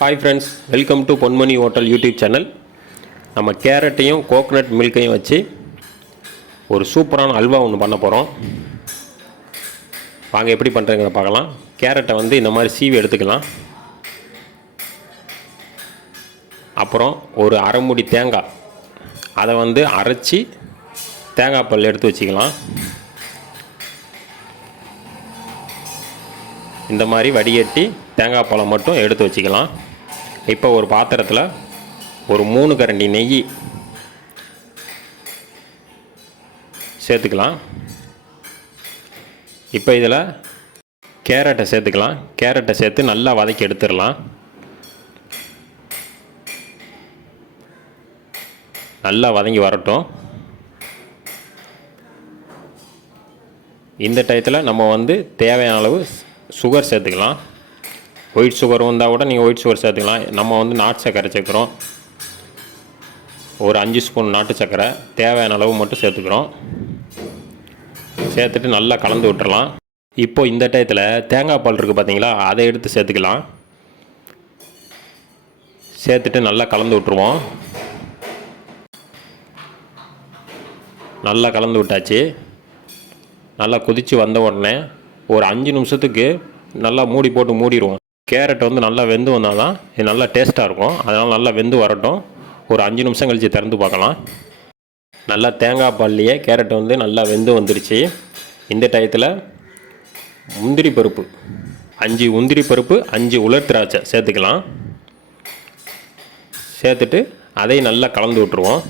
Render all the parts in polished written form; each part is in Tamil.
Hi friends, welcome to Ponmani hotel YouTube channel. நம்ம கேரட்டையும் கோகோனட் மில்கையும் வச்சு ஒரு சூப்பரான அல்வா ஒன்று பண்ண போகிறோம். வாங்க எப்படி பண்ணுறதுங்கிற பார்க்கலாம். கேரட்டை வந்து இந்த மாதிரி சீவி எடுத்துக்கலாம். அப்புறம் ஒரு அரை மூடி தேங்காய், அதை வந்து அரைச்சி தேங்காய் பால் எடுத்து வச்சுக்கலாம். இந்த மாதிரி வடிகட்டி தேங்காய் பாலை மட்டும் எடுத்து வச்சுக்கலாம். இப்போ ஒரு பாத்திரத்தில் ஒரு 3 கரண்டி நெய் சேர்த்துக்கலாம். இப்போ இதில் கேரட்டை சேர்த்துக்கலாம். கேரட்டை சேர்த்து நல்லா வதக்கி எடுத்துடலாம். நல்லா வதங்கி வரட்டும். இந்த டயத்தில் நம்ம வந்து தேவையான அளவு சுகர் சேர்த்துக்கலாம். ஒயிட் சுகர் வந்தால் கூட நீங்கள் ஒயிட் சுகர் சேர்த்துக்கலாம். நம்ம வந்து நாட்டு சர்க்கரை சேர்க்குறோம். ஒரு 5 ஸ்பூன் நாட்டு சர்க்கரை தேவையான அளவு மட்டும் சேர்த்துக்கிறோம். சேர்த்துட்டு நல்லா கலந்து விட்டுறலாம். இப்போது இந்த டயத்தில் தேங்காய் பால் இருக்குது பார்த்தீங்களா, அதை எடுத்து சேர்த்துக்கலாம். சேர்த்துட்டு நல்லா கலந்து விட்டுருவோம். நல்லா கலந்து விட்டாச்சு. நல்லா கொதித்து வந்த உடனே ஒரு 5 நிமிஷத்துக்கு நல்லா மூடி போட்டு மூடிடுவோம். கேரட் வந்து நல்லா வெந்து வந்தால் தான் இது நல்லா டேஸ்ட்டாக இருக்கும். அதனால் நல்லா வெந்து வரட்டும். ஒரு 5 நிமிஷம் கழித்து திறந்து பார்க்கலாம். நல்லா தேங்காய் பால்லையே கேரட் வந்து நல்லா வெந்து வந்துடுச்சு. இந்த டயத்தில் முந்திரி பருப்பு 5 முந்திரி பருப்பு 5 உலர் திராட்சை சேர்த்துக்கலாம். சேர்த்துட்டு அதை நல்லா கலந்து விட்டுருவோம்.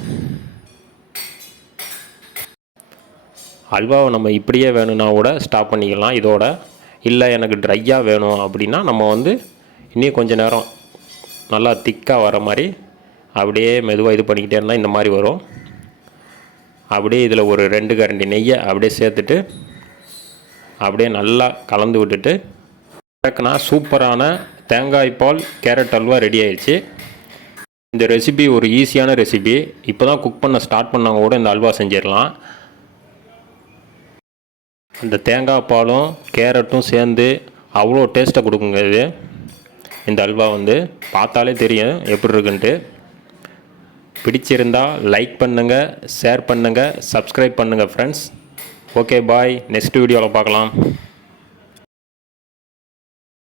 அல்வாவை நம்ம இப்படியே வேணும்னா கூட ஸ்டாப் பண்ணிக்கலாம். இதோட இல்லை எனக்கு ட்ரையாக வேணும் அப்படின்னா நம்ம வந்து இன்னும் கொஞ்சம் நேரம் நல்லா திக்காக வர மாதிரி அப்படியே மெதுவாக இது பண்ணிக்கிட்டே இருந்தால் இந்த மாதிரி வரும். அப்படியே இதில் ஒரு 2 கரண்டி நெய்யை அப்படியே சேர்த்துட்டு அப்படியே நல்லா கலந்து விட்டுட்டு இறக்குனா சூப்பரான தேங்காய் பால் கேரட் அல்வா ரெடி ஆயிடுச்சு. இந்த ரெசிபி ஒரு ஈஸியான ரெசிபி. இப்போ தான் குக் பண்ண ஸ்டார்ட் பண்ணவங்க கூட இந்த அல்வா செஞ்சிடலாம். அந்த தேங்காய் பாலும் கேரட்டும் சேர்ந்து அவ்வளோ டேஸ்ட்டை கொடுக்குங்க. இது இந்த அல்வா வந்து பார்த்தாலே தெரியும் எப்படி இருக்குன்ட்டு. பிடிச்சிருந்தால் லைக் பண்ணுங்கள், ஷேர் பண்ணுங்கள், சப்ஸ்கிரைப் பண்ணுங்கள் ஃப்ரெண்ட்ஸ். ஓகே, பாய். நெக்ஸ்ட் வீடியோவில் பார்க்கலாம்.